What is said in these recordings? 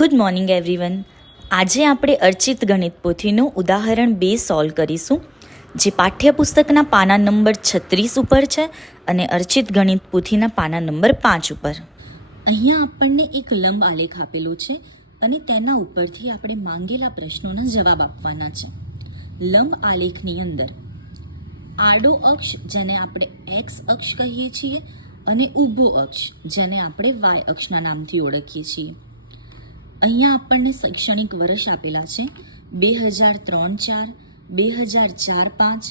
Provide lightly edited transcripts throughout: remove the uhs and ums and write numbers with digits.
Good morning everyone. આજે આપણે અર્ચિત ગણિત પોથીનું ઉદાહરણ 2 સોલ્વ કરીશું, જે પાઠ્યપુસ્તકના પાના નંબર 36 ઉપર છે અને અર્ચિત ગણિત પોથીના પાના નંબર 5 ઉપર. અહીંયા આપણને એક લંબ આલેખ આપેલો છે અને તેના ઉપરથી આપણે માંગેલા પ્રશ્નોના જવાબ આપવાના છે. લંબ આલેખની અંદર આડો અક્ષ, જેને આપણે એક્સ અક્ષ કહીએ છીએ, અને ઊભો અક્ષ, જેને આપણે વાય અક્ષના નામથી ઓળખીએ છીએ. અહીંયા આપણને શૈક્ષણિક વર્ષ આપેલા છે 2003-4, 2004-5,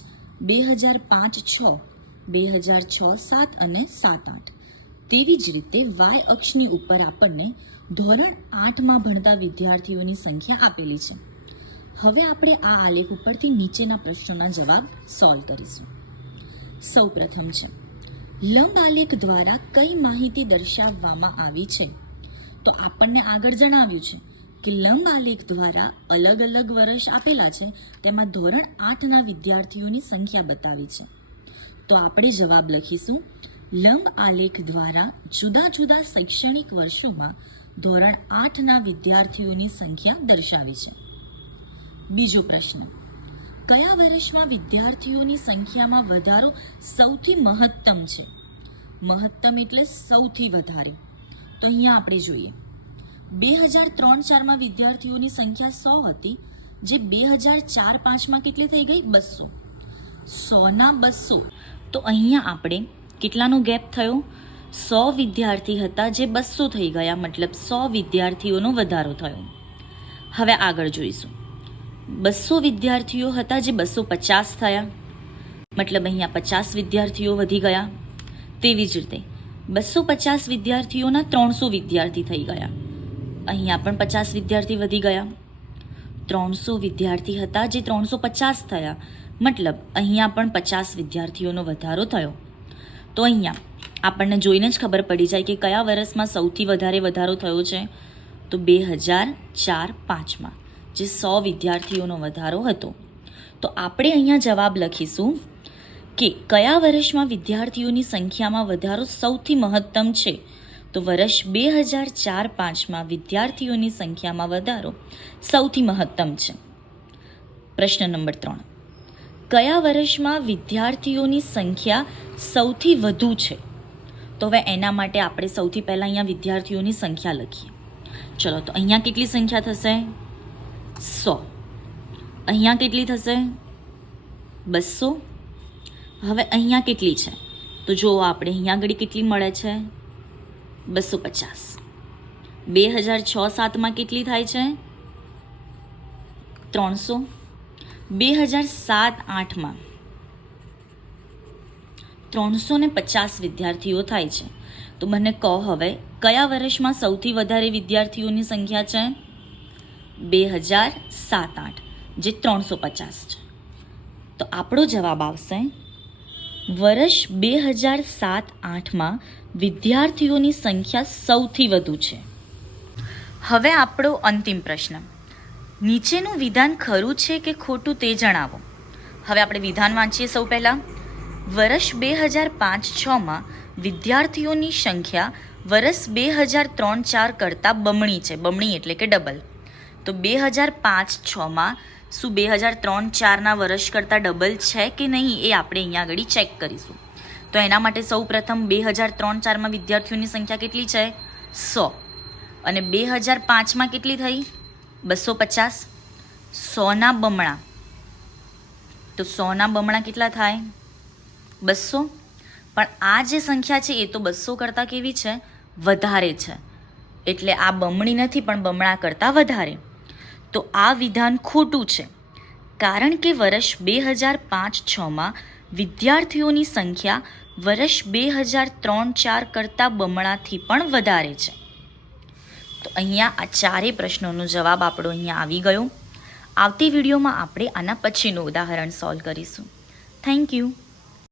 2005-6, 2006-7 અને 7-8. તેવી જ રીતે વાય અક્ષની ઉપર આપણને ધોરણ 8માં ભણતા વિદ્યાર્થીઓની સંખ્યા આપેલી છે. હવે આપણે આ આલેખ ઉપરથી નીચેના પ્રશ્નોના જવાબ સોલ્વ કરીશું. સૌ પ્રથમ છે, લંબ આલેખ દ્વારા કઈ માહિતી દર્શાવવામાં આવી છે? તો આપણને આગળ જણાવ્યું છે કે લંબ આલેખ દ્વારા અલગ અલગ વર્ષ આપેલા છે, તેમાં ધોરણ 8ના વિદ્યાર્થીઓની સંખ્યા બતાવી છે. તો આપણે જવાબ લખીશું, લંબ આલેખ દ્વારા જુદા જુદા શૈક્ષણિક વર્ષોમાં ધોરણ 8ના વિદ્યાર્થીઓની સંખ્યા દર્શાવી છે. બીજો પ્રશ્ન, કયા વર્ષમાં વિદ્યાર્થીઓની સંખ્યામાં વધારો સૌથી મહત્તમ છે? મહત્તમ એટલે સૌથી વધારે. તો અહીંયા આપણે જોઈએ, 2003-4માં વિદ્યાર્થીઓની સંખ્યા 100 હતી, જે 2004-5માં કેટલી થઈ ગઈ? 200. 100ના 200. તો અહીંયા આપણે કેટલાનો ગેપ થયો? 100 વિદ્યાર્થી હતા જે 200 થઈ ગયા, મતલબ 100 વિદ્યાર્થીઓનો વધારો થયો. હવે આગળ જોઈશું, 200 વિદ્યાર્થીઓ હતા જે 250 થયા, મતલબ અહીંયા 50 વિદ્યાર્થીઓ વધી ગયા. તેવી જ રીતે 250 વિદ્યાર્થીઓના 300 વિદ્યાર્થી થઈ ગયા, અહીંયા પણ 50 વિદ્યાર્થી વધી ગયા. 300 વિદ્યાર્થી હતા જે 350 થયા, મતલબ અહીંયા પણ 50 વિદ્યાર્થીઓનો વધારો થયો. તો અહીંયા આપણને જોઈને જ ખબર પડી જાય કે કયા વર્ષમાં સૌથી વધારે વધારો થયો છે. તો 2004-5માં જે 100 વિદ્યાર્થીઓનો વધારો હતો. તો આપણે અહીંયા જવાબ લખીશું કે કયા વર્ષમાં વિદ્યાર્થીઓની સંખ્યામાં વધારો સૌથી મહત્તમ છે? તો વર્ષ 2004-5માં વિદ્યાર્થીઓની સંખ્યામાં વધારો સૌથી મહત્તમ છે. પ્રશ્ન નંબર 3, કયા વર્ષમાં વિદ્યાર્થીઓની સંખ્યા સૌથી વધુ છે? તો હવે એના માટે આપણે સૌથી પહેલાં અહીંયા વિદ્યાર્થીઓની સંખ્યા લખીએ. ચલો, તો અહીંયા કેટલી સંખ્યા થશે? 100. અહીંયા કેટલી થશે? 200. હવે અહીંયા કેટલી છે? તો જુઓ, આપણે અહીંયા આગળ કેટલી મળે છે? 250. 2006-7માં કેટલી થાય છે? 300. 2007-8માં 350 વિદ્યાર્થીઓ થાય છે. તો મને કહો, હવે કયા વર્ષમાં સૌથી વધારે વિદ્યાર્થીઓની સંખ્યા છે? 2007-8, જે 350 છે. તો આપણો જવાબ આવશે, વર્ષ 2007-8માં વિદ્યાર્થીઓની સંખ્યા સૌથી વધુ છે. હવે આપણો અંતિમ પ્રશ્ન, નીચેનું વિધાન ખરું છે કે ખોટું તે જણાવો. હવે આપણે વિધાન વાંચીએ. સૌ પહેલાં, વર્ષ 2005-6માં વિદ્યાર્થીઓની સંખ્યા વર્ષ 2003-4 કરતાં બમણી છે. બમણી એટલે કે ડબલ. તો 2005-6માં શું 2003-4ના વર્ષ કરતાં ડબલ છે કે નહીં, એ આપણે અહીંયા આગળ ચેક કરીશું. તો એના માટે સૌ પ્રથમ 2003-4માં વિદ્યાર્થીઓની સંખ્યા કેટલી છે? 100. અને 2005માં કેટલી થઈ? 250. 100ના બમણા. તો 100ના બમણા કેટલા થાય? 200. પણ આ જે સંખ્યા છે એ તો 200 કરતાં કેવી છે? વધારે છે. એટલે આ બમણી નથી, પણ બમણા કરતાં વધારે. તો આ વિધાન ખોટું છે, કારણ કે વર્ષ 2005-6માં વિદ્યાર્થીઓની સંખ્યા વર્ષ 2003-4 કરતાં બમણાથી પણ વધારે છે. તો અહીંયા આ ચારેય પ્રશ્નોનો જવાબ આપણો અહીંયા આવી ગયો. આવતી વિડીયોમાં આપણે આના પછીનું ઉદાહરણ સોલ્વ કરીશું. Thank you.